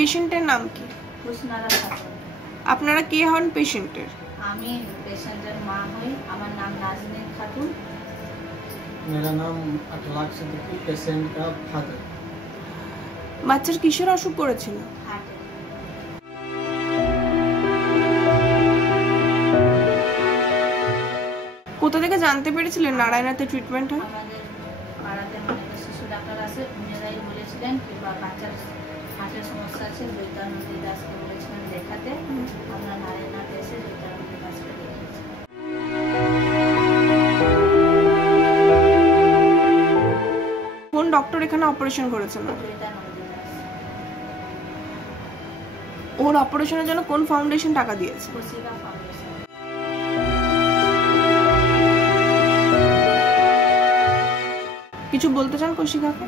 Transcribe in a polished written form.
পেশেন্টের নাম কি? কুশনারা খাতুন। আপনারা কে হন পেশেন্টের? আমি পেশেন্টের মা হই। আমার নাম नाज़नीन खातून। मेरा नाम अखलाक सिद्दीकी, पेशेंट का फादर। বাচ্চার কিসের অসুখ করেছিল? हार्ट। কোথা থেকে জানতে পেরেছিলেন নারায়ণাতে ট্রিটমেন্ট হয়? আমাদের পাড়াতে মানে শিশু ডাক্তার আছে, উনিরাই বলেছিলেন কিংবা বাচ্চার হার্টের সমস্যা আছে, জয়িতানন্দী দাসকে বলেছিলেন দেখাতে। আমরা নারায়ণাতে এসে জয়িতানন্দী দাসকে দেখিয়েছি। কোন ডক্টর এখানে অপারেশন করেছেন? জয়িতানন্দী দাস। ওর অপারেশনের জন্য কোন ফাউন্ডেশন টাকা দিয়েছে? কুশিকা ফাউন্ডেশন। কিছু বলতে চান কৌশিকাকে?